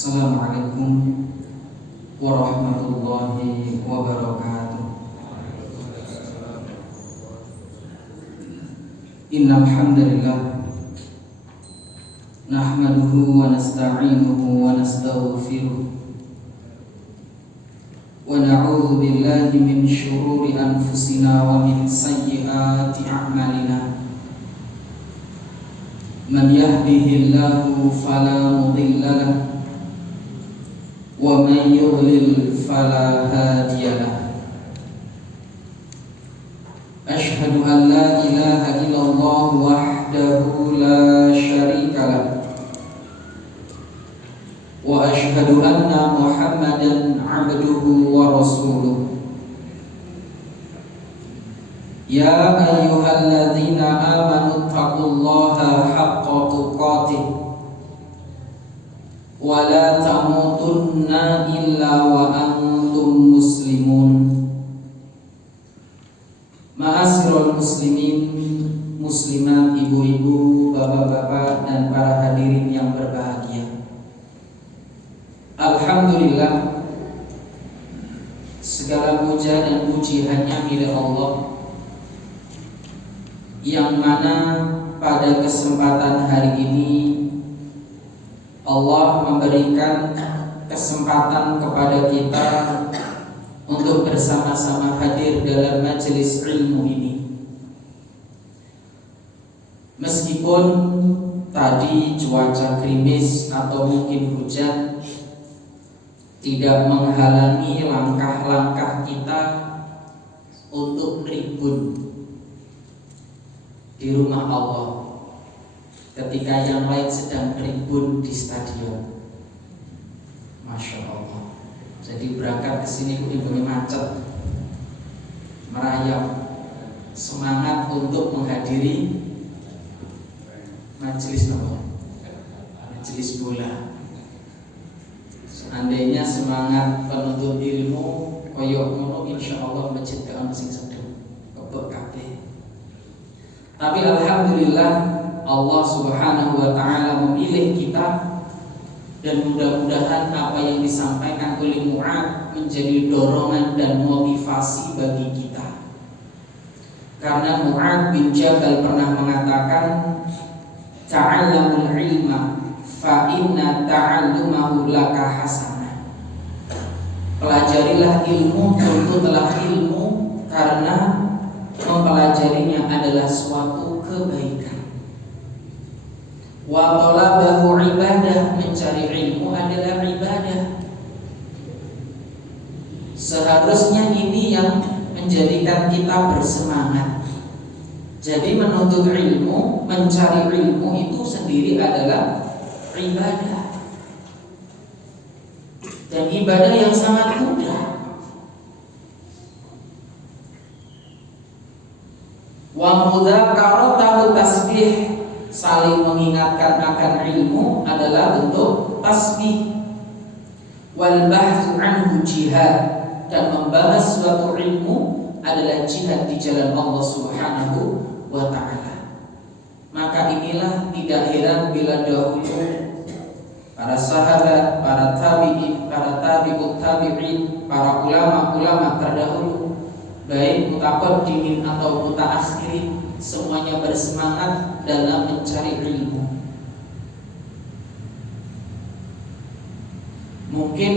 Assalamualaikum warahmatullahi wabarakatuh. Innal hamdalillah nahmaduhu wa nasta'inuhu wa nastaghfiruh wa na'udzu billahi min syururi anfusina wa min sayyiati a'malina. Man yahdihillahu fala mudilla lahu wa man yudlil fala hadiya lahu. Asyhadu an la ilaha illallah wahdahu la syarika lahu wa asyhadu anna Muhammadan abduhu wa rasuluh. Ya ayyuhalladzina amanu taqullaha haqqa tuqatih wa la tamutunna illa wa antum muslimun. Ma'asyiral muslimin, muslimat, ibu-ibu, bapak-bapak, dan para hadirin yang berbahagia. Alhamdulillah, segala puja dan puji hanya milik Allah, yang mana pada kesempatan hari ini Allah memberikan kesempatan kepada kita untuk bersama-sama hadir dalam majelis ilmu ini. Meskipun tadi cuaca gerimis atau mungkin hujan tidak menghalangi langkah-langkah kita untuk tribun di rumah Allah ketika yang lain sedang tribun di stadion. Masya Allah. Jadi berangkat ke sini ibu macet, merayap, semangat untuk menghadiri majelis majelis bola. Seandainya semangat penuntut ilmu koyok ngono, insya Allah masjid ke sing sedeng kebek kabeh. Tapi alhamdulillah Allah Subhanahu wa taala memilih kita, dan mudah-mudahan apa yang disampaikan oleh Mu'ad menjadi dorongan dan motivasi bagi kita. Karena Mu'ad bin Jabal pernah mengatakan, ta'allamul ilma fa inna ta'allumahu laka hasanah. Pelajarilah ilmu, tuntutlah ilmu, karena mempelajarinya adalah suatu kebaikan. Wa talabahu ibadah, mencari ilmu adalah ibadah. Seharusnya ini yang menjadikan kita bersemangat. Jadi menuntut ilmu, mencari ilmu itu sendiri adalah ibadah. Dan ibadah yang sangat mudah. Wa mudzakaratahu tasbih, saling mengingatkan akan ilmu adalah bentuk tasbih. Wal bahtsu anhu jihad, dan membahas suatu ilmu adalah jihad di jalan Allah Subhanahu wa ta'ala. Maka inilah tidak heran bila dahulu para sahabat, para tabi'in, para tabi'ut tabi'in, para ulama-ulama terdahulu, baik mutaqaddimin atau mutaakhirin, semuanya bersemangat dalam mencari ilmu. Mungkin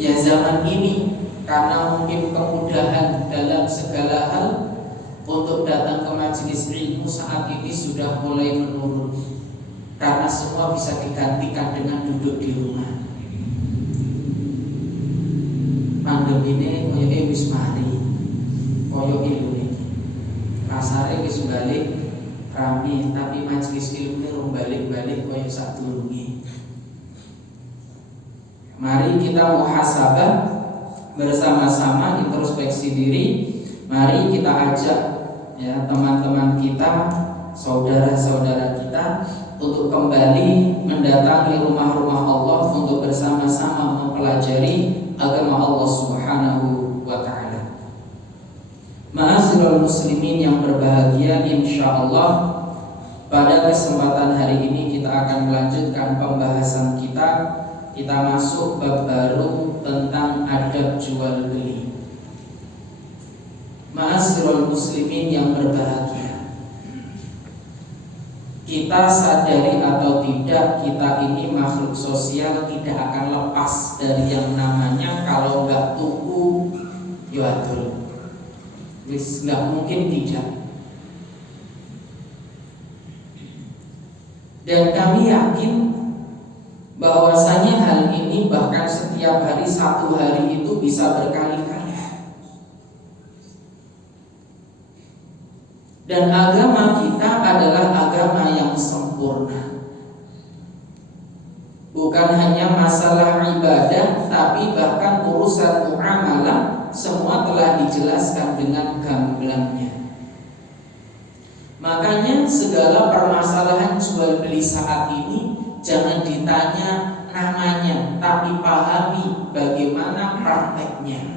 ya zaman ini karena mungkin kemudahan dalam segala hal untuk datang ke majelis ilmu saat ini sudah mulai menurun, karena semua bisa digantikan dengan duduk di rumah. Pandemi ini koyo wis mari, koyo ilmu kasare wis balik rame, tapi majelis ilmu rum balik-balik koyo sadurunge. Mari kita muhasabah bersama-sama, introspeksi diri. Mari kita ajak ya teman-teman kita, saudara-saudara kita untuk kembali mendatangi rumah-rumah Allah untuk bersama-sama mempelajari agama Allah Subhanahu wa ta'ala. Ma'asyiral muslimin yang berbahagia, insyaallah pada kesempatan hari ini kita akan melanjutkan pembahasan kita kita masuk bab baru tentang adab jual beli. Ma'asyiral muslimin yang berbahagia, kita sadari atau tidak, kita ini makhluk sosial, tidak akan lepas dari yang namanya kalau nggak tuku yuatul. Wis nggak mungkin tidak. Dan kami yakin bahwasanya hal ini bahkan setiap hari, satu hari itu bisa berkali-kali. Dan agama kita adalah agama yang sempurna. Bukan hanya masalah ibadah, tapi bahkan urusan muamalah semua telah dijelaskan dengan gamblangnya. Makanya segala permasalahan jual beli saat ini jangan ditanya namanya, tapi pahami bagaimana prakteknya.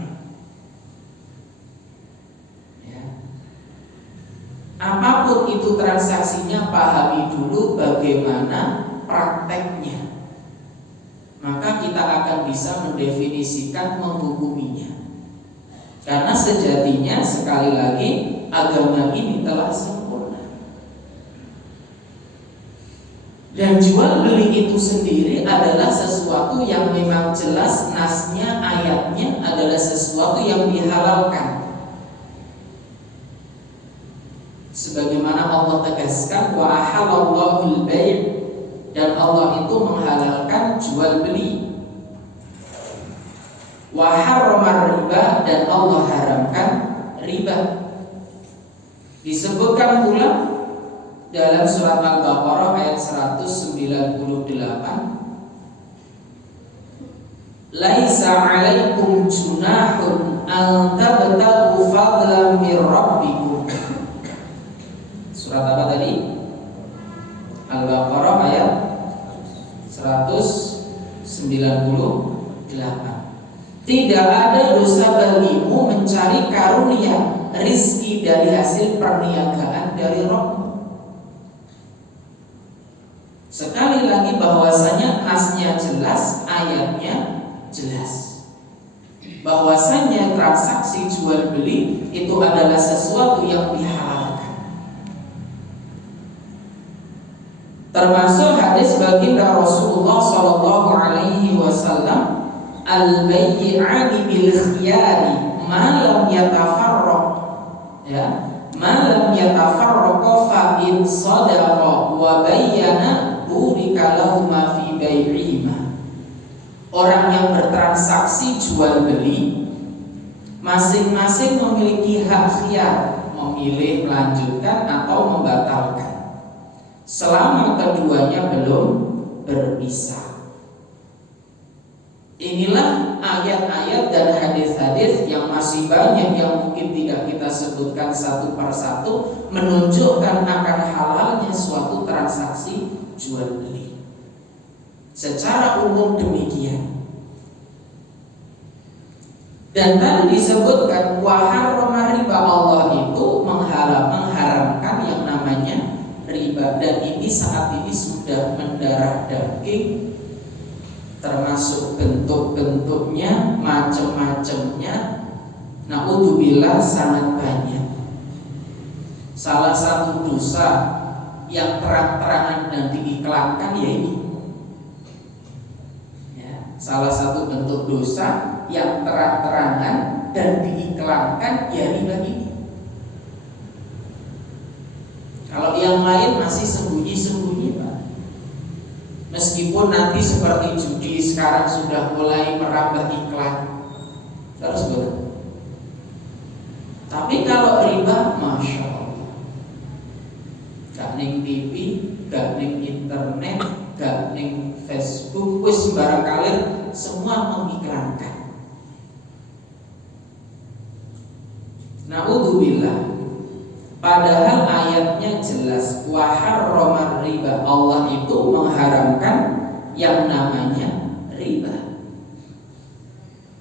Apapun itu transaksinya, pahami dulu bagaimana prakteknya. Maka kita akan bisa mendefinisikan, menghukuminya. Karena sejatinya sekali lagi agama ini telah sempurna. Dan jual beli itu sendiri adalah sesuatu yang memang jelas nasnya, ayatnya adalah sesuatu yang dihalalkan. Sebagaimana Allah tegaskan, wa ahallallahu al-bai', dan Allah itu menghalalkan jual beli. Wa harrama riba, dan Allah haramkan riba. Disebutkan pula dalam surat Al-Baqarah ayat 198, laisa 'alaikum junahun an tabtaghu fadlan min rabbikum. Surat apa tadi? Al-Baqarah ayat 198. Tidak ada dosa bagimu mencari karunia rizki dari hasil perniagaan dari Rabb. Sekali lagi bahwasanya nasnya jelas, ayatnya jelas. Bahwasanya transaksi jual beli itu adalah sesuatu yang dihalalkan. Termasuk hadis baginda Rasulullah sallallahu alaihi wasallam, al-bay'ani bil khiyari ma lam yatafarraq, ya, ma lam yatafarraqa fa in sadaqa wa bayyana burika lahuma fi bai'ihima. Orang yang bertransaksi jual beli masing-masing memiliki hak khiyar, memilih melanjutkan atau membatalkan selama keduanya belum berpisah. Inilah ayat-ayat dan hadis-hadis yang masih banyak yang mungkin tidak kita sebutkan satu persatu, menunjukkan akan halalnya suatu transaksi jual beli. Secara umum demikian. Dan tadi disebutkan wa harrama riba, Allah itu mengharamkan yang namanya riba, dan ini saat ini sudah mendarah daging, termasuk bentuk-bentuknya, macam-macamnya. Na'udzubillah, sangat banyak. Salah satu dosa yang terang-terangan dan diiklankan ya ini. Ya, salah satu bentuk dosa yang terang-terangan dan diiklankan ya riba ini. Kalau yang lain masih sembunyi-sembunyi, Pak. Meskipun nanti seperti judi sekarang sudah mulai merambah iklan, terus betul. Tapi kalau riba, masya Allah, gak ning TV, gak ning internet, gak ning Facebook, wis sembarang kalir, semua mengiklankan. Na'udzubillah. Padahal ayatnya jelas, wa harrama riba, Allah itu mengharamkan yang namanya riba.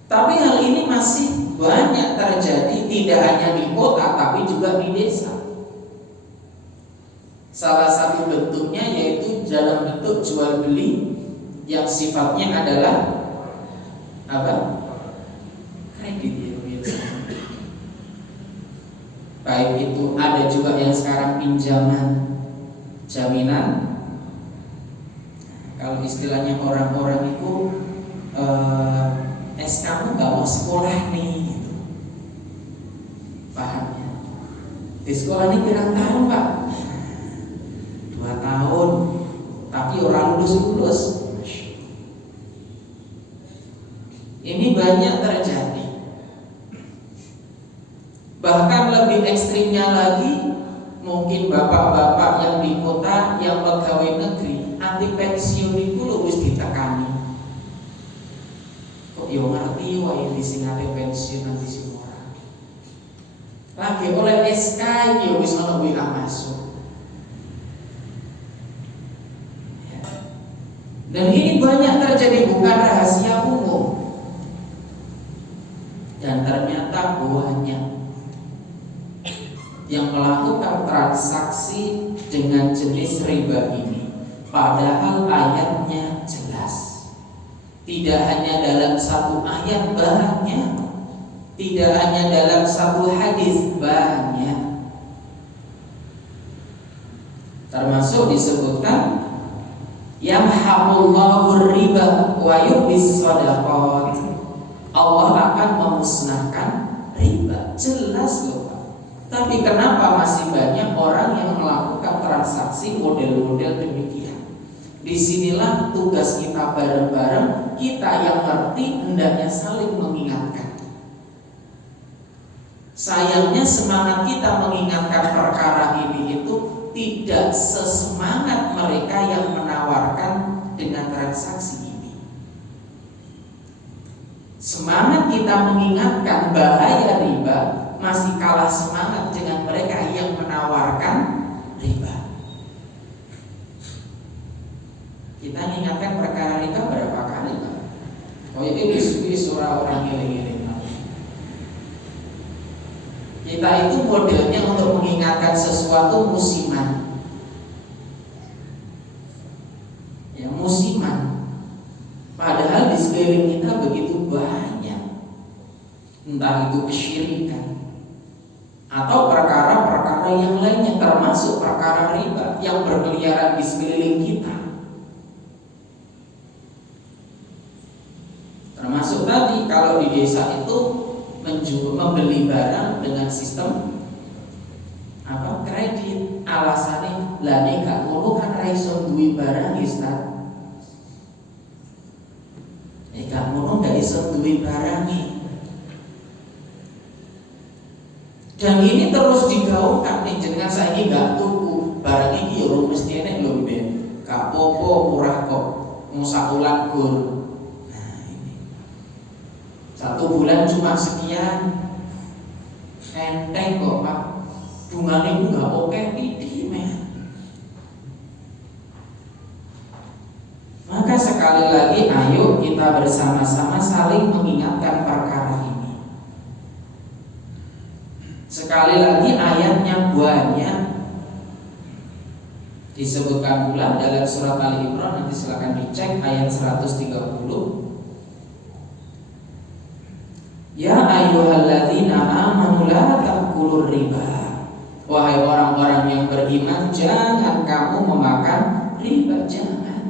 Tapi hal ini masih banyak terjadi, tidak hanya di kota tapi juga di desa. Salah satu bentuknya yaitu dalam bentuk jual beli yang sifatnya adalah apa? Kredit ya pemirsa. Baik itu ada juga yang sekarang pinjaman jaminan. Kalau istilahnya orang-orang itu kamu nggak mau sekolah nih, gitu. Pahamnya? Di sekolah ini berapa tahun Pak? 2 tahun, tapi orang lulus. Ini banyak terjadi. Bahkan lebih ekstrimnya lagi, mungkin bapak-bapak yang di kota yang pegawai negeri anti pensiun itu wis ditekani. Kok yo ngerti wae di sing anti pensiun nanti semua. Lagi oleh SK yo wis ana WA masuk. Ya. Dan ini banyak terjadi, bukan rahasia umum. Dan ternyata banyak yang melakukan transaksi dengan jenis riba ini, padahal ayatnya jelas. Tidak hanya dalam satu ayat, banyak. Tidak hanya dalam satu hadis, banyak. Termasuk disebutkan yamhaqullahu riba wa yurbis shadaqat. Allah akan memusnahkan riba. Jelas loh Pak. Tapi kenapa masih banyak orang yang melakukan transaksi model-model demikian? Disinilah tugas kita bareng-bareng, kita yang ngerti hendaknya saling mengingatkan. Sayangnya semangat kita mengingatkan perkara ini itu tidak sesemangat mereka yang menawarkan dengan transaksi ini. Semangat kita mengingatkan bahaya riba masih kalah semangat dengan mereka yang menawarkan riba. Kita mengingatkan perkara riba berapa kali Pak? Oh ini di surah orang ngiling-ngiling. Kita itu modelnya untuk mengingatkan sesuatu musiman. Ya musiman. Padahal di sekeliling kita begitu banyak. Entah itu kesyirikan atau perkara-perkara yang lainnya, termasuk perkara riba yang berkeliaran di sekeliling kita. Termasuk tadi kalau di desa itu membeli barang dengan sistem apa? Kredit. Alasannya lah nek gak ngono kan ra iso duwe barang Ustaz. Gak ngono gak iso duwe barang nih. Dan ini terus digaungkan nih, jenengan saiki gak tuku barang iki yo mesti enek lho Ben. Gak apa-apa murah kok. Musakulan gur. Nah ini. 1 bulan cuma sekian. Enteng kok Pak. Bungane ku gak oke pidi meh. Maka sekali lagi ayo kita bersama-sama saling mengingatkan perkara ini. Sekali lagi ayatnya banyak. Disebutkan pula dalam surat Ali Imran, nanti silakan dicek ayat 130. Ya ayyuhalladzina amanu la ta'kulur riba. Wahai orang-orang yang beriman, jangan kamu memakan riba, jangan.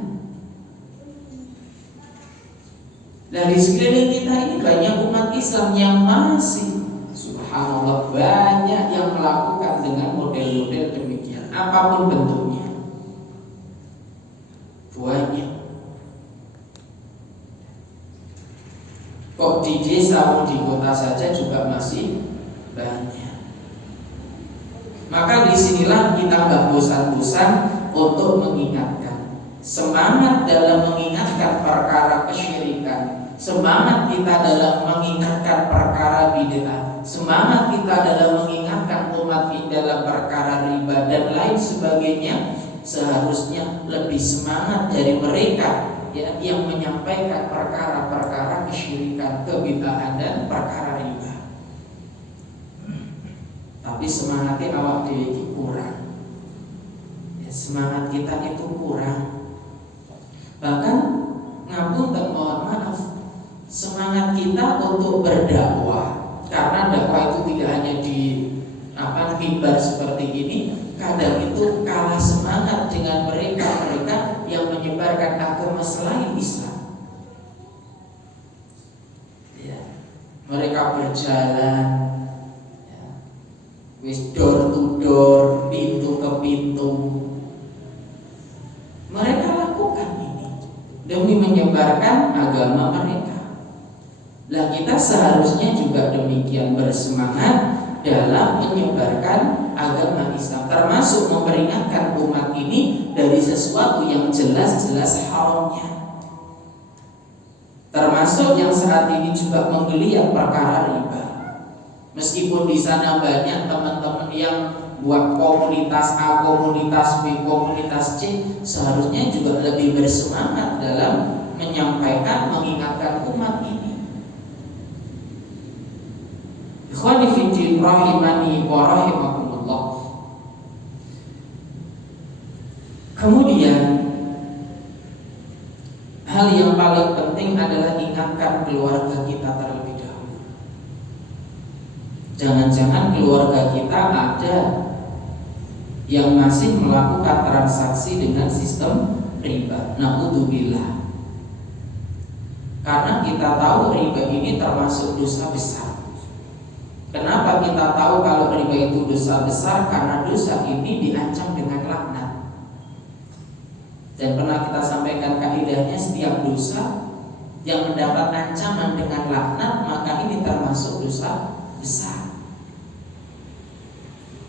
Dan di sekeliling kita ini banyak umat Islam yang masih, subhanallah, banyak yang melakukan dengan model-model demikian, apapun bentuknya. Banyak. Kok di desa maupun di kota saja juga masih banyak. Maka disinilah kita gak bosan-bosan untuk mengingatkan. Semangat dalam mengingatkan perkara kesyirikan, semangat kita dalam mengingatkan perkara bid'ah, semangat kita dalam mengingatkan umat ini dalam perkara riba dan lain sebagainya, seharusnya lebih semangat dari mereka ya, yang menyampaikan perkara-perkara kesyirikan, kebid'ahan dan perkara riba. Tapi semangatnya awak dhewe iki kurang. Ya, semangat kita itu kurang. Bahkan berdakwah. Karena dakwah itu tidak hanya di mimbar seperti ini, kadang itu kalah semangat dengan mereka yang menyebarkan agama selain Islam. Ya, mereka berjalan, ya, door to door, pintu ke pintu. Mereka lakukan ini demi menyebarkan agama mereka. Lah kita seharusnya juga demikian bersemangat dalam menyebarkan agama Islam, termasuk memperingatkan umat ini dari sesuatu yang jelas-jelas haramnya, termasuk yang saat ini juga menggeliat perkara riba. Meskipun di sana banyak teman-teman yang buat komunitas A, komunitas B, komunitas C, seharusnya juga lebih bersemangat dalam menyampaikan, mengingatkan umat ini. Ikhwani fiddin rahimani wa rahimakumullah. Kemudian hal yang paling penting adalah ingatkan keluarga kita terlebih dahulu. Jangan-jangan keluarga kita ada yang masih melakukan transaksi dengan sistem riba. Na'udzubillah. Karena kita tahu riba ini termasuk dosa besar. Kenapa kita tahu kalau riba itu dosa besar? Karena dosa ini diancam dengan laknat. Dan pernah kita sampaikan kaidahnya, setiap dosa yang mendapat ancaman dengan laknat, maka ini termasuk dosa besar.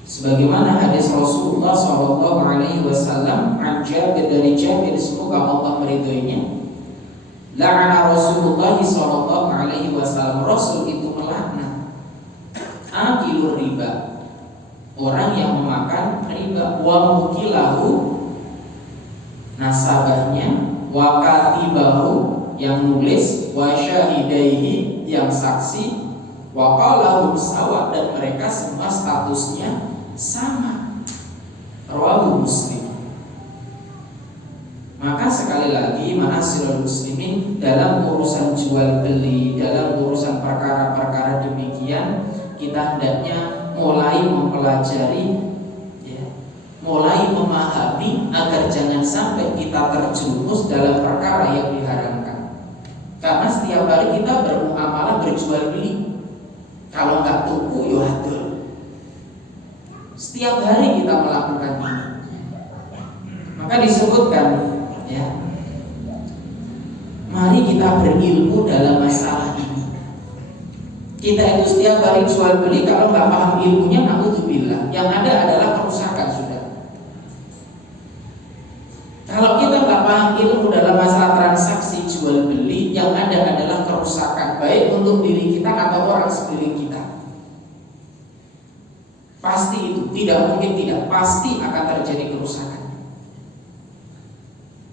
Sebagaimana hadis Rasulullah SAW an Jabir, dari Jabir, semoga Allah meridhoinya, la'ana Rasulullah SAW, Rasul itu melaknat akilur riba, orang yang memakan riba, wa mukilahu, nasabahnya, wa katibahu, yang nulis, wa syahidaihi, yang saksi, wa qalahu sawa, dan mereka semua statusnya sama. Rawahu Muslim. Maka sekali lagi, ma'asyiral muslimin, dalam urusan jual beli, dalam urusan perkara-perkara demikian, kita hendaknya mulai mempelajari, ya, mulai memahami agar jangan sampai kita terjerumus dalam perkara yang diharamkan. Karena setiap hari kita bermuamalah, berjual beli. Kalau nggak tuku, yo hatur. Setiap hari kita melakukan ini. Maka disebutkan, ya, mari kita berilmu dalam masalah ini. Kita itu setiap hari jual beli, kalau nggak paham ilmunya, na'udzubillah, yang ada adalah kerusakan sudah. Kalau kita nggak paham ilmu dalam masalah transaksi jual beli, yang ada adalah kerusakan, baik untuk diri kita atau orang sekeliling kita. Pasti itu, tidak mungkin tidak, pasti akan terjadi kerusakan.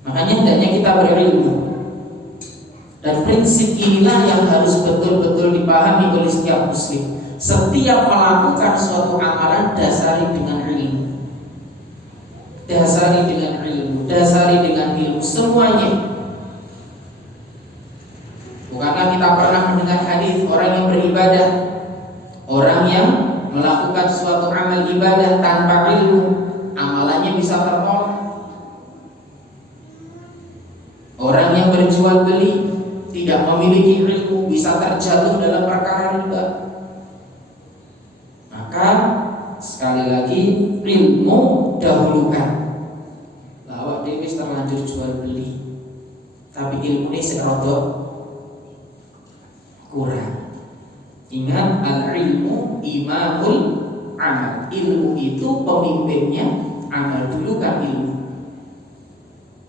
Makanya hendaknya kita berilmu. Dan prinsip inilah yang harus betul-betul dipahami oleh setiap muslim. Setiap melakukan suatu amalan, dasari dengan ilmu. Dasari dengan ilmu, dasari dengan ilmu, semuanya. Bukankah kita pernah mendengar hadis orang yang beribadah, orang yang melakukan suatu amal ibadah tanpa ilmu, amalannya bisa tertolak. Orang yang berjual beli tidak memiliki ilmu, bisa terjatuh dalam perkara riba. Maka sekali lagi, ilmu dahulukan. Lawak dewis terlanjur jual beli, tapi ilmu ini serodok kurang. Ingat, al-ilmu imamul amal. Ilmu itu pemimpinnya amal. Dulukan ilmu.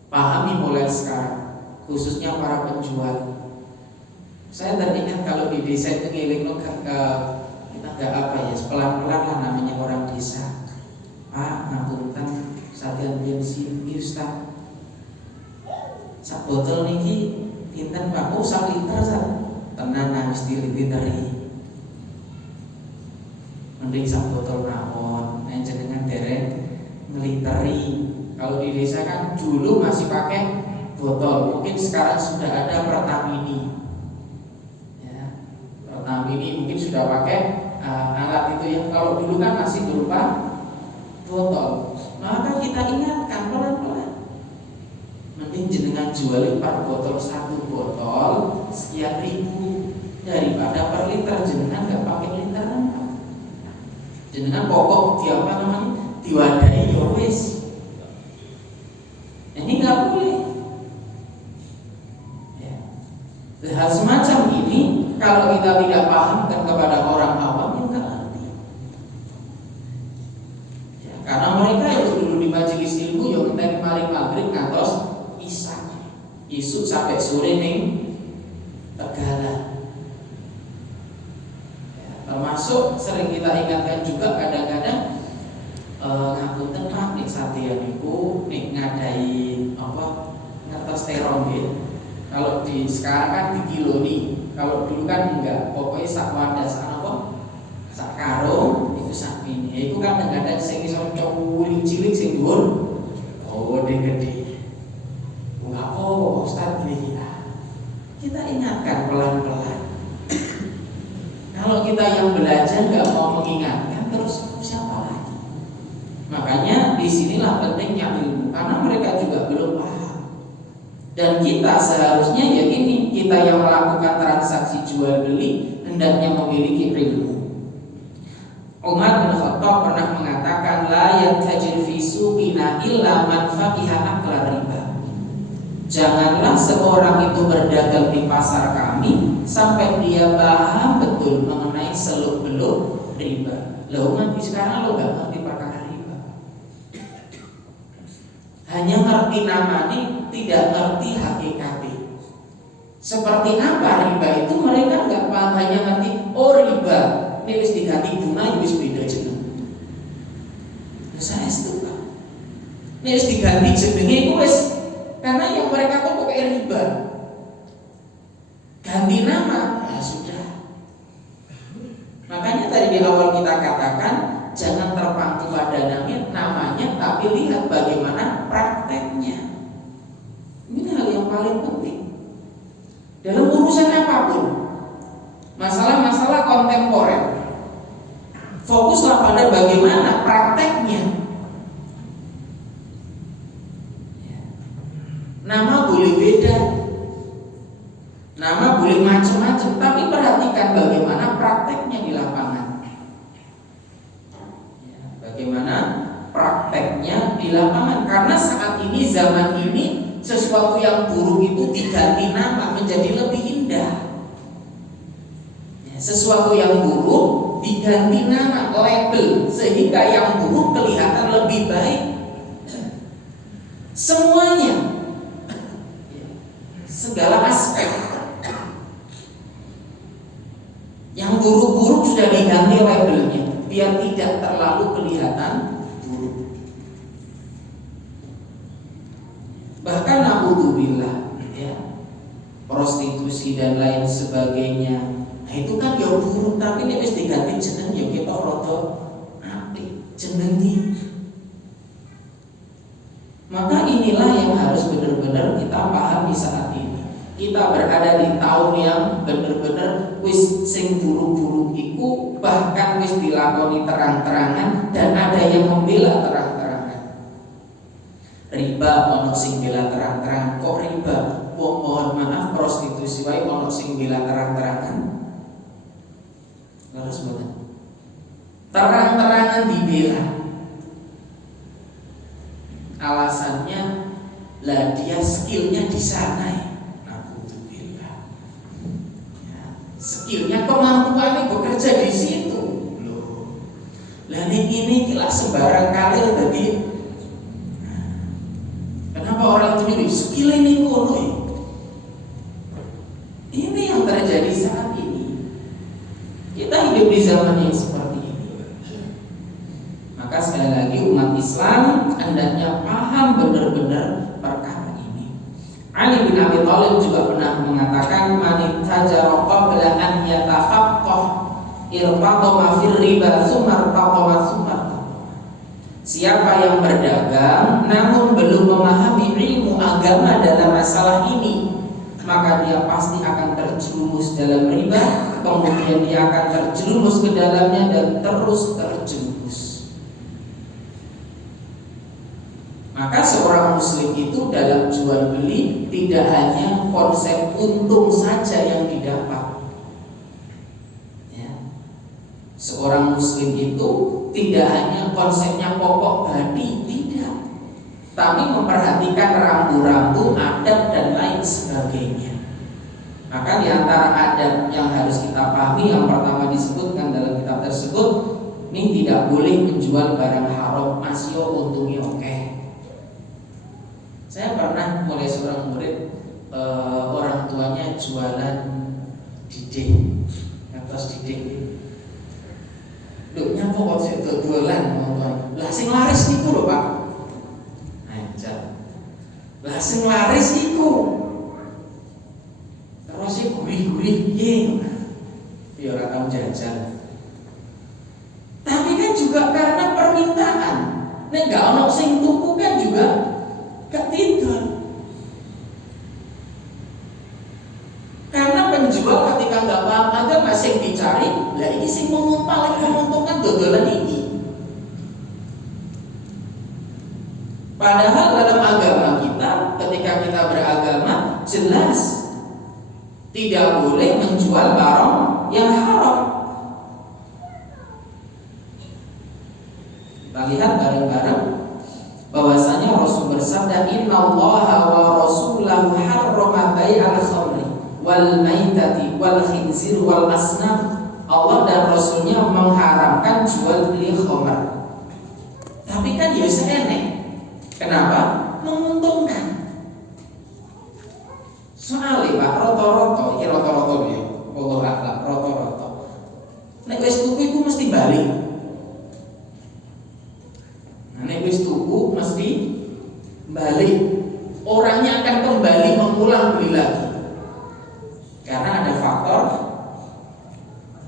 Pahami mulai sekarang, khususnya para penjual. Saya teringat kalau di desa itu ngiling kita nggak apa ya, pelan-pelan lah namanya orang desa. Pak, ngapunten, sajian bensin iki Ustaz. Sak botol niki pinten Pak? Oh, 1 liter sak. Tenan wis diliteri. Mending sak botol mawon, nek jenengan dereng ngeliteri. Kalau di desa kan dulu masih pakai botol, mungkin sekarang sudah ada Pertamini. Ya, Pertamini ini mungkin sudah pakai alat itu ya. Kalau dulu kan masih berupa botol. Maka kita ingatkan pelan-pelan. Mending jenengan jualin per botol, 1 botol sekian ribu, daripada per liter jenengan nggak pakai literan. Jenengan pokok diwadahi ya wis. Ini nggak boleh. Ya. Hal semacam ini kalau kita tidak pahamkan kepada orang awam yang nggak ngerti. Ya, karena mereka itu dulu di majelis ilmu yang kita maling maghrib ngantos isuk sampai sore ning Tegalan. Ya, termasuk sering kita ingatkan juga kadang-kadang ngapunten Pak nek satya niku nek ngadahi ngertos terong nggih. Kalau di sekarang kan di kilo nih. Kalau dulu kan enggak, pokoknya sak wadah sak karung itu sak ini. Iku kan kadang-kadang sing iso cowuli cilik sing dhuwur gede. Enggak apa Ustaz gini kita ingatkan pelan-pelan. Kalau kita yang belajar nggak mau mengingatkan, terus siapa lagi? Makanya disinilah pentingnya ilmu, karena mereka juga belum paham. Dan kita seharusnya ya ini, kita yang melakukan transaksi jual beli hendaknya memiliki ilmu. Umar bin Khattab pernah mengatakan, la yatajir fi suqina illa man faqiha akla riba. Janganlah seorang itu berdagang di pasar kami sampai dia paham betul mengenai seluk-beluk riba. Loh nanti sekarang lo gak ngerti perkara riba, hanya ngerti namanya, tidak ngerti hakikatnya. Seperti apa riba itu mereka gak paham, hanya ngerti oh riba ini wis diganti bunga wis beda jeneng. Saya setuju. Ini wis diganti jenenge wis. Karena yang mereka tuh pakai riba, ganti nama, ya sudah. Makanya tadi di awal kita katakan jangan terpaku pada namanya, tapi lihat bagaimana prakteknya. Ini hal yang paling penting dalam urusan apapun. Masalah-masalah kontemporer, fokuslah pada bagaimana prakteknya. Nama boleh beda, nama boleh macam-macam, tapi perhatikan bagaimana prakteknya di lapangan. Ya, bagaimana prakteknya di lapangan. Karena saat ini, zaman ini, sesuatu yang buruk itu diganti nama menjadi lebih indah. Ya, sesuatu yang buruk diganti nama, label, sehingga yang buruk kelihatan lebih baik. Semuanya, segala aspek yang buruk-buruk sudah diganti labelnya biar tidak terlalu kelihatan buruk. Bahkan naudzubillah ya, prostitusi dan lain sebagainya, nah itu kan ya buruk, tapi ini harus diganti jeneng ya kita rada apik jenengi. Maka inilah yang harus benar-benar kita pahami saat ini. Kita berada di tahun yang benar-benar wis sing buruk-buruk iku bahkan wis dilakoni terang-terangan, dan ada yang membela terang-terangan. Riba ono sing bela terang-terangan, kok riba? Mohon maaf, prostitusi wae ono sing bela terang-terangan. Terus boten. Terang-terangan dibela. Alasannya lah dia skillnya di sana ya. Skillnya, kemampuannya bekerja di situ. Loh, lah ini kira sembarang kali tadi. Kenapa orang itu nyuri skill ini kono ya? Ini yang terjadi saat ini. Kita hidup di zaman yang seperti ini. Maka sekali lagi umat Islam hendaknya paham benar-benar perkara ini. Ali bin Abi Thalib juga pernah mengatakan, man tajara qabla an yatafaqqah irtaqama fir riba tsumma irtaqama. Siapa yang berdagang namun belum memahami ilmu agama dalam masalah ini, maka dia pasti akan terjerumus dalam riba, kemudian dia akan terjerumus ke dalamnya dan terus terjerumus. Maka seorang muslim itu dalam jual beli tidak hanya konsep untung saja yang didapat. Ya. Seorang muslim itu tidak hanya konsepnya pokok badi, tidak, tapi memperhatikan rambu-rambu, adab dan lain sebagainya. Maka di antara adab yang harus kita pahami, yang pertama disebutkan dalam kitab tersebut, ini tidak boleh menjual barang haram. Masih untungnya oke. Saya pernah mulai seorang murid, orang tuanya jualan diding, atas diding. Loh, nyapa kok saya dodolan, lah sing laris niku lho Pak. Lah sing laris iku. Terus sing gurih-gurih piye? Ya ora tau jajal. Tapi kan juga karena permintaan. Nek gak ono sing tuku kan juga gak tidur. Karena penjual ketika gak paham agama sing dicari, lah iki sing paling menguntungkan dodolan iki. Padahal dalam agama kita, ketika kita beragama, jelas tidak boleh menjual barang yang haram. Kita lihat bareng-bareng bahwasanya Rasul bersabda, "Innallaha wa rasulahu harrama bai'al khamri wal maitati wal khinzir wal asnam." Allah dan Rasulnya mengharamkan jual beli khamr. Tapi kan ya enek. Kenapa? Menguntungkan. Soalnya Pak, roto-roto, ya roto-roto ya, Allah akhlak, roto-roto. Nek wis tuku iku mesti balik. Nah, nek wis tuku mesti balik. Orangnya akan kembali mengulang beli lagi. Karena ada faktor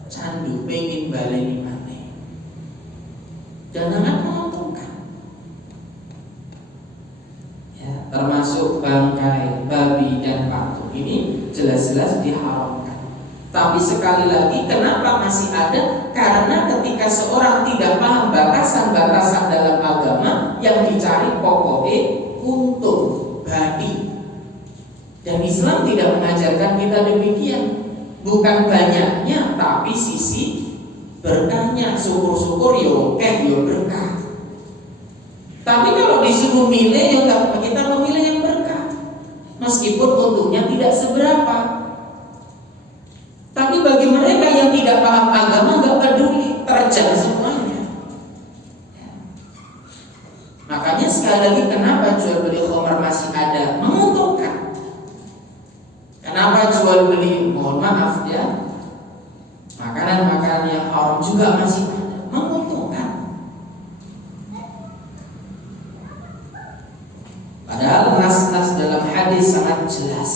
candu, pengen balik ini mana. Dan sangat menguntungkan. Termasuk bangkai, babi dan patung ini jelas-jelas diharamkan. Tapi sekali lagi, kenapa masih ada? Karena ketika seorang tidak paham batasan-batasan dalam agama, yang dicari pokoknya untung, badi. Dan Islam tidak mengajarkan kita demikian. Bukan banyaknya, tapi sisi berkahnya. Syukur-syukur ya oke, ya berkah. Tapi kalau disuruh milih, ya kita memilih yang berkah, meskipun untungnya tidak seberapa. Tapi bagi mereka yang tidak paham agama, nggak peduli, terjang semuanya. Makanya sekali lagi, kenapa jual beli khamr masih ada? Menguntungkan. Kenapa jual beli, mohon maaf ya, makanan-makanan yang haram juga masih ada? Menguntungkan. Padahal nas-nas dalam hadis sangat jelas.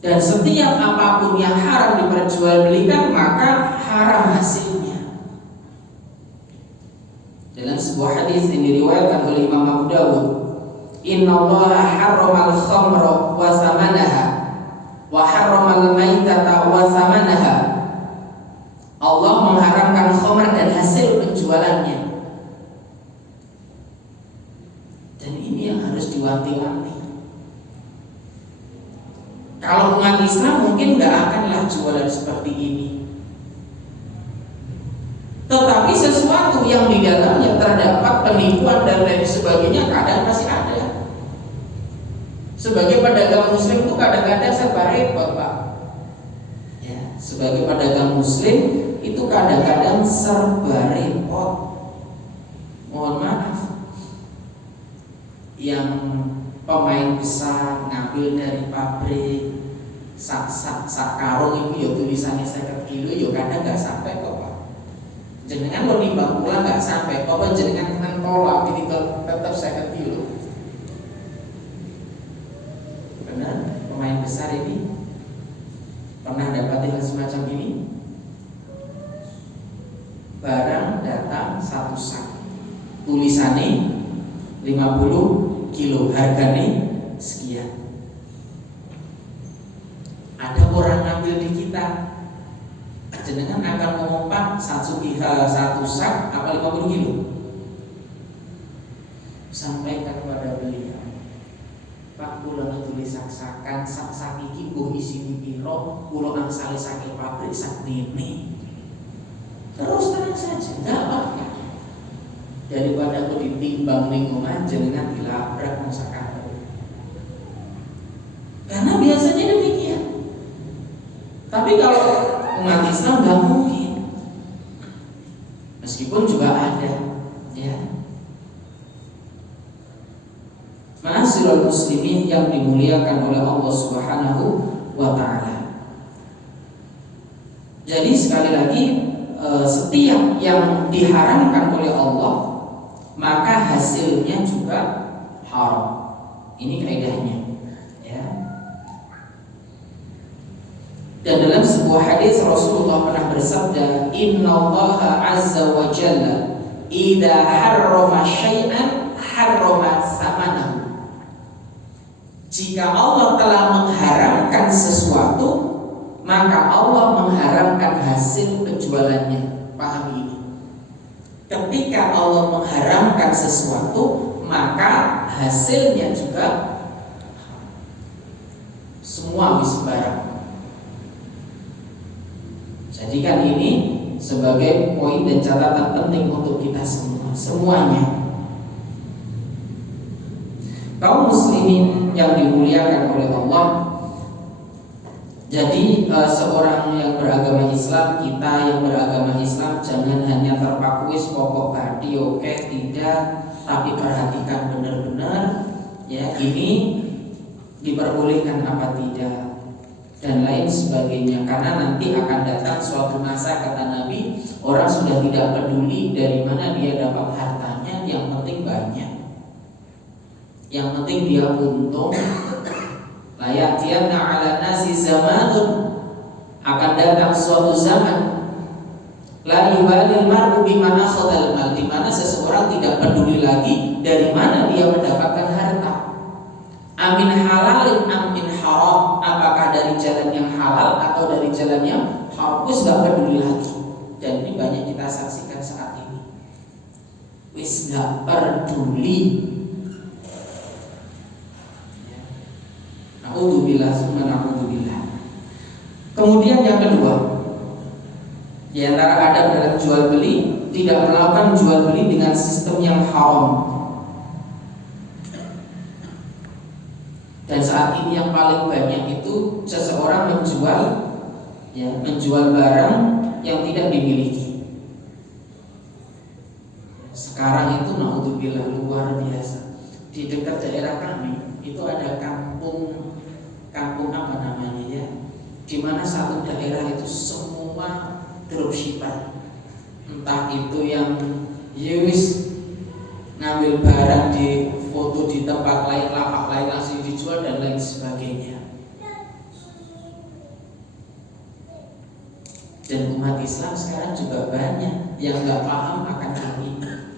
Dan setiap apapun yang haram diperjualbelikan, maka haram hasilnya. Dalam sebuah hadis yang diriwayatkan oleh Imam Abu Dawud, "Innallaha harramal khamra wa thamanaha wa harramal maitata wa thamanaha." Allah mengharamkan khamr dan hasil penjualannya. Harus diwanti-wanti. Kalau umat Islam mungkin nggak akanlah jualan seperti ini. Tetapi sesuatu yang di dalamnya terdapat penipuan dan lain sebagainya kadang masih ada. Sebagai pedagang muslim itu kadang-kadang serba repot Pak. Ya, sebagai pedagang muslim itu kadang-kadang serba repot. Mohon maaf. Yang pemain besar ngambil dari pabrik sak karung itu ya tulisannya 50 kilo, ya kadang nggak sampai kok Pak. Jenengan lo nimbang pulang nggak sampai, kok jenengan mentolak ini tetap 50 kilo. Benar, pemain besar ini pernah dapat hal semacam ini. Barang datang satu sak, tulisannya 50 kilo harganya sekian. Ada orang ngambil di kita, jenengan akan mengumpat satu sak apa 50 kilo. Sampaikan kepada beliau, Pak, kula nulis sak-sakan sak iki mbuh isine piro, kula angsale saking pabrik sak dene. Terus terang saja, enggak apa-apa. Daripada aku ditimbang ning omah jenengan dilabrak masakan. Karena biasanya demikian. Tapi kalau umat Islam nggak mungkin, meskipun juga ada, ya. Ma'asyiral muslimin yang dimuliakan oleh Allah Subhanahu wa Ta'ala. Jadi sekali lagi, setiap yang diharamkan oleh Allah maka hasilnya juga haram. Ini kaidahnya, ya. Dan dalam sebuah hadis Rasulullah pernah bersabda, "Innallaha 'azza wa jalla idza harrama syai'an harrama tsamanahu." Jika Allah telah mengharamkan sesuatu, maka Allah mengharamkan hasil penjualannya. Pahami ini. Ketika Allah mengharamkan sesuatu, maka hasilnya juga semua sembarang. Jadikan ini sebagai poin dan catatan penting untuk kita semuanya. Kaum muslimin yang dimuliakan oleh Allah. Jadi seorang yang beragama Islam, kita yang beragama Islam, jangan hanya terpaku pokok badi oke, tidak, tapi perhatikan benar-benar, ya, ini diperbolehkan apa tidak dan lain sebagainya. Karena nanti akan datang suatu masa, kata Nabi, orang sudah tidak peduli dari mana dia dapat hartanya, yang penting banyak, yang penting dia untung. Layatianna ala nasi zamanun, akan datang suatu zaman la yubalil mar'u bima akhadhal mal, di mana seseorang tidak peduli lagi dari mana dia mendapatkan harta. Amin halalin amin haram, apakah dari jalan yang halal atau dari jalan yang haram, wis gak peduli lagi. Dan ini banyak kita saksikan saat ini. Wis gak peduli. Na'udzubillah summa na'udzubillah. Kemudian yang kedua, di antara adab dalam jual beli, tidak melakukan jual beli dengan sistem yang haram. Dan saat ini yang paling banyak itu seseorang menjual barang yang tidak dimiliki. Sekarang itu na'udzubillah luar biasa. Di dekat daerah kami itu ada kampung apa namanya, ya, di mana satu daerah itu semua dropshipper, entah itu yang yewis ngambil barang di foto di tempat lain, lapak lain langsung dijual dan lain sebagainya. Dan umat Islam sekarang juga banyak yang nggak paham akan hal ini,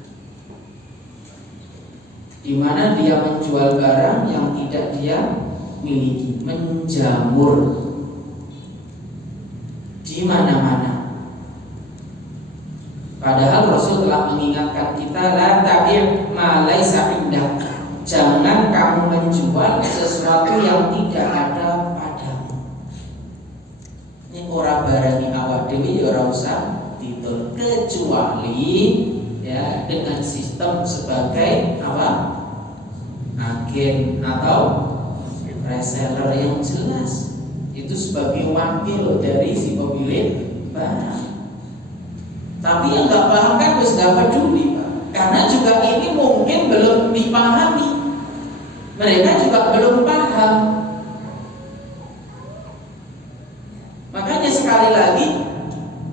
di mana dia menjual barang yang tidak dia miliki, menjamur di mana-mana. Padahal Rasul telah mengingatkan kita, la tabi' ma laisa indak. Jangan kamu menjual sesuatu yang tidak ada padamu. Ini ora barani awak dhewe ya ora usah didol, kecuali ya dengan sistem sebagai apa? Agen atau reseller yang jelas, itu sebagai wakil dari si pemilik barang. Tapi yang nggak paham kan harus nggak peduli, Pak. Karena juga ini mungkin belum dipahami, mereka juga belum paham. Makanya sekali lagi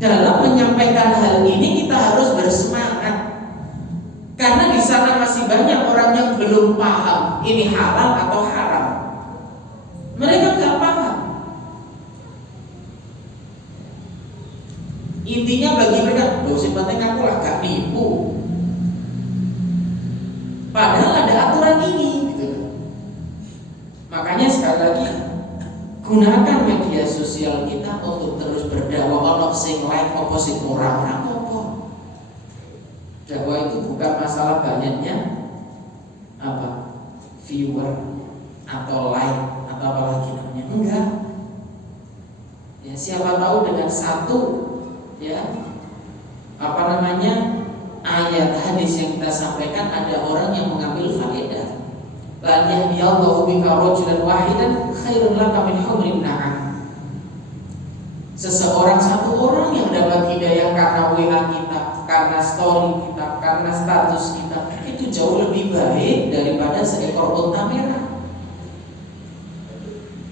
dalam menyampaikan hal ini kita harus bersemangat, karena di sana masih banyak orang yang belum paham ini halal atau haram. Mereka nggak paham. Intinya bagi mereka, dosen penting aku lah gak nipu. Padahal ada aturan ini, gitu. Gunakan media sosial kita untuk terus berdakwah. Ono sing like apa sing ora apa. Dakwah itu bukan masalah banyaknya viewer atau like atau apa lagi namanya. Enggak. Ya, siapa tahu dengan satu ayat hadis yang kita sampaikan ada orang yang mengambil faedah. La yahdiyallahu bika rajulan wahidan khairun laka min humrin na'am. Satu orang yang dapat hidayah karena WA kita, karena story kita, karena status kita, itu jauh lebih baik daripada seekor unta merah.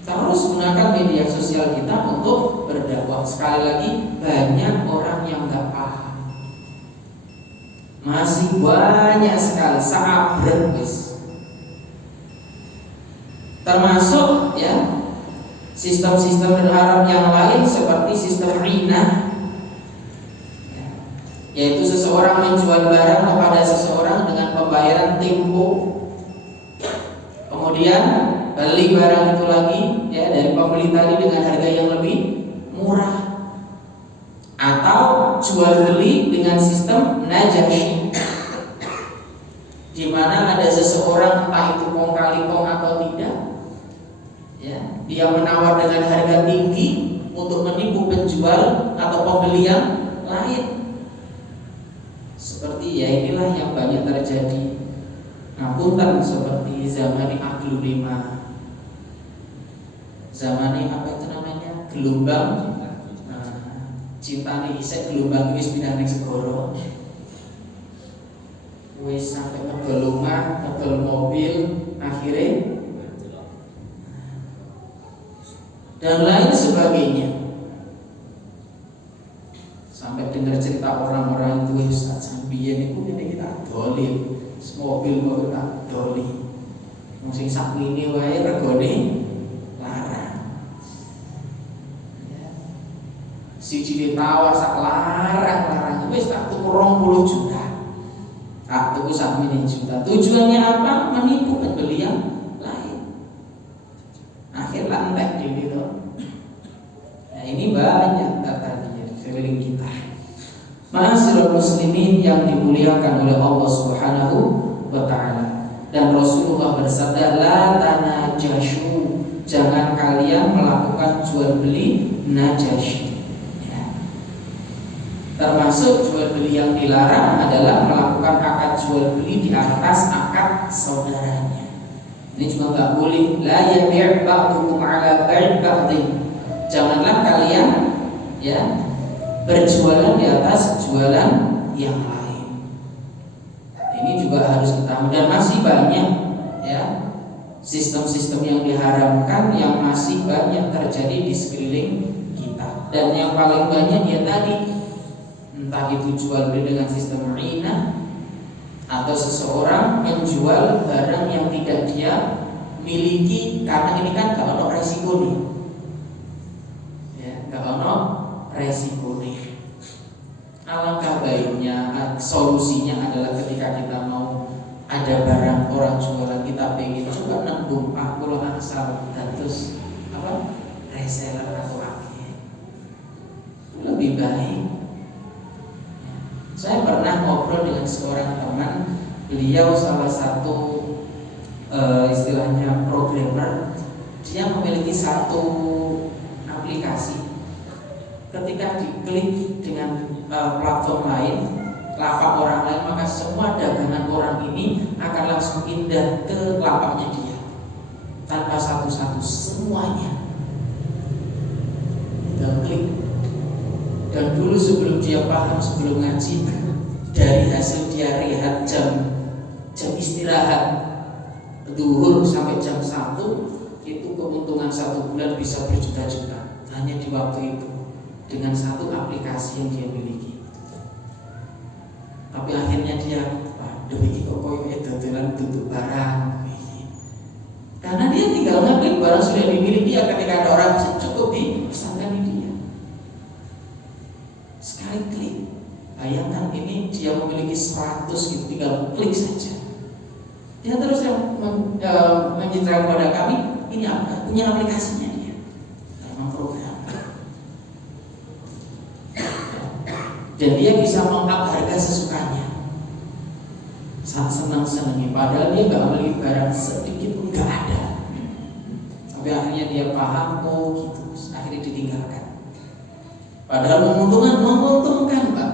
Terus gunakan media sosial kita untuk berdakwah. Sekali lagi, banyak orang yang nggak paham. Masih banyak sekali sahabat wis. Termasuk sistem-sistem berharap yang lain seperti sistem rina, yaitu seseorang menjual barang kepada seseorang dengan pembayaran tempo, kemudian beli barang itu lagi dari pembeli tadi dengan harga yang lebih murah, atau jual beli dengan sistem najashi, di mana ada seseorang entah itu kong kali kong atau tidak, dia menawar dengan harga tinggi untuk menipu penjual atau pembeli yang lain. Seperti inilah yang banyak terjadi. Ngapunten seperti zaman Abdul Lima, zaman gelombang cintane isek gelombang wis pindah ning segara, wis sampai ngedol omah, ngedol mobil, akhirnya dan lain sebagainya. Sampai dengar cerita orang-orang itu, Ustaz sambiyen niku kita dolim, mobil tak doli. Wong sing sakmene wae regane larang. Siji ditawar sak larang wis tak tuku 20 juta. Tak tuku sakmene juta. Tujuannya apa? Menipu pembeli yang lain. Akhir lantek gitu. Nah, ini banyak terjadi di sekeliling kita. Ma'asyiral muslimin yang dimuliakan oleh Allah Subhanahu wa ta'ala. Dan Rasulullah bersabda, la tanajashu, jangan kalian melakukan jual beli najashi. Termasuk jual beli yang dilarang adalah melakukan akad jual beli di atas akad saudaranya. Ini juga nggak boleh. La yabi' ba'dukum 'ala bai' ba'din. Janganlah kalian berjualan di atas jualan yang lain. Ini juga harus kita, dan masih banyak sistem-sistem yang diharamkan yang masih banyak terjadi di sekeliling kita. Dan yang paling banyak tadi, entah itu jual beli dengan sistem rina, atau seseorang menjual barang yang tidak dia miliki, karena ini kan gak ono resiko nih, gak ono resiko nih. Alangkah baiknya solusinya adalah ketika kita mau ada barang orang jualan, kita pengen coba nembung aku asal dados reseller atau agen, lebih baik. Saya pernah ngobrol dengan seorang teman, beliau salah satu istilahnya programmer. Dia memiliki satu aplikasi. Ketika diklik dengan platform lain, lapak orang lain, maka semua dagangan orang ini akan langsung pindah ke lapaknya dia tanpa satu-satu, semuanya tinggal klik. Dan dulu sebelum dia paham, sebelum ngaji, dari hasil dia rehat jam istirahat duhur sampai jam 1, itu keuntungan 1 bulan bisa berjuta-juta hanya di waktu itu, dengan satu aplikasi yang dia miliki. Tapi akhirnya dia demi kok dodolan tutup barang, karena dia tinggal ngeklik barang sudah dimiliki dia. Ketika ada orang cukup dipesankan dia, sekali klik. Bayangkan ini dia memiliki 100 gitu, tinggal klik saja. Dia terus yang mencitrakan kepada kami, ini apa? Punya aplikasinya dia. dan dia bisa meng-up harga sesukanya, senang-senangnya, padahal dia nggak beli barang sedikit pun nggak ada. Sampai akhirnya dia paham, oh gitu, akhirnya ditinggalkan. Padahal menguntungkan Pak,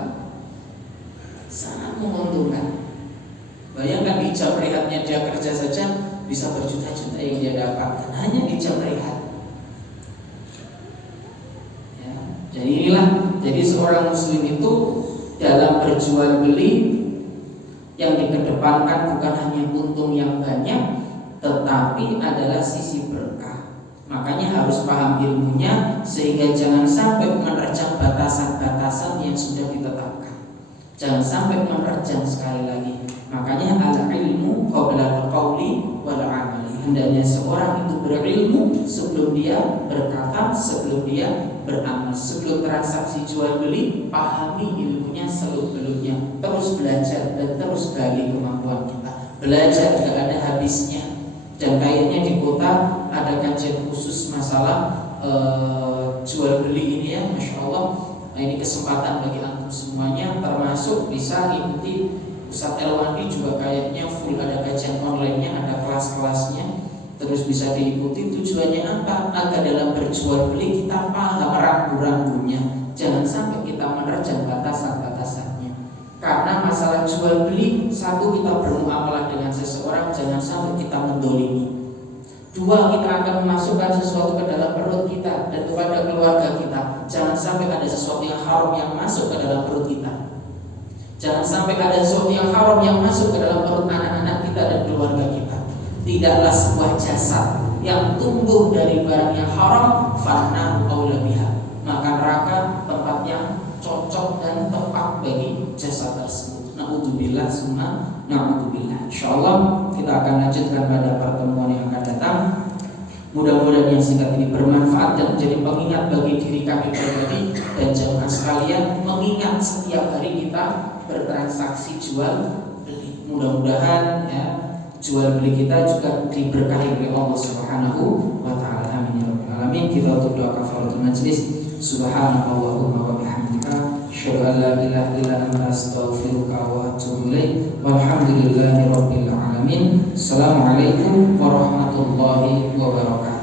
sangat menguntungkan. Bayangkan di jam rehatnya dia kerja saja bisa berjuta-juta yang dia dapatkan hanya di jam rehat. Ya, jadi inilah, jadi seorang muslim itu dalam berjual beli yang dikedepankan bukan hanya untung yang banyak, tetapi adalah sisi berkah. Makanya harus paham ilmunya sehingga jangan sampai menerjang batasan-batasan yang sudah ditetapkan. Jangan sampai menerjang, sekali lagi. Makanya al-ilmu qabla al-qawli wal amali. Hendaknya seorang itu berilmu sebelum dia berkata, sebelum dia beramal. Sebelum transaksi jual beli, pahami ilmunya seluk-beluknya. Terus belajar dan terus gali kemampuan kita. Belajar tidak ada habisnya. Dan kayaknya di kota ada kajian khusus masalah jual beli ini ya, Masya Allah. Nah, ini kesempatan bagi antum semuanya, termasuk bisa ikuti Ustadz Elwandi juga kayaknya full ada kajian online-nya, ada kelas-kelasnya, terus bisa diikuti. Tujuannya apa? Agar dalam berjual beli kita paham rambu-rambunya, jangan sampai kita menerjang batasan-batasannya. Karena masalah jual beli, satu, kita bermuamalah dengan seseorang, jangan sampai kita mendolimi. Dua, kita akan memasukkan sesuatu ke dalam perut kita dan kepada keluarga kita. Jangan sampai ada sesuatu yang haram yang masuk ke dalam perut kita. Jangan sampai ada sesuatu yang haram yang masuk ke dalam perut anak-anak kita dan keluarga kita. Tidaklah sebuah jasad yang tumbuh dari barang yang haram, fannaru aula biha, maka neraka tempat yang cocok dan tepat bagi jasad tersebut. Na'udzubillah summa na'udzubillah. Insyaallah kita akan lanjutkan pada pertemuan yang akan datang. Mudah-mudahan yang singkat ini bermanfaat dan menjadi pengingat bagi diri kami pribadi dan jamaah sekalian, mengingat setiap hari kita bertransaksi jual beli. Mudah-mudahan ya, jual beli kita juga diberkahi oleh Allah Subhanahu wa taala. Amin ya rabbal alamin. Kita tutup doa kafaratul majlis. Subhanallahumma wa bihamdika, asyhadu an la ilaha illa anta, astaghfiruka wa atubu ilaik. Walhamdulillahi rabbil alamin. Assalamualaikum warahmatullahi wabarakatuh.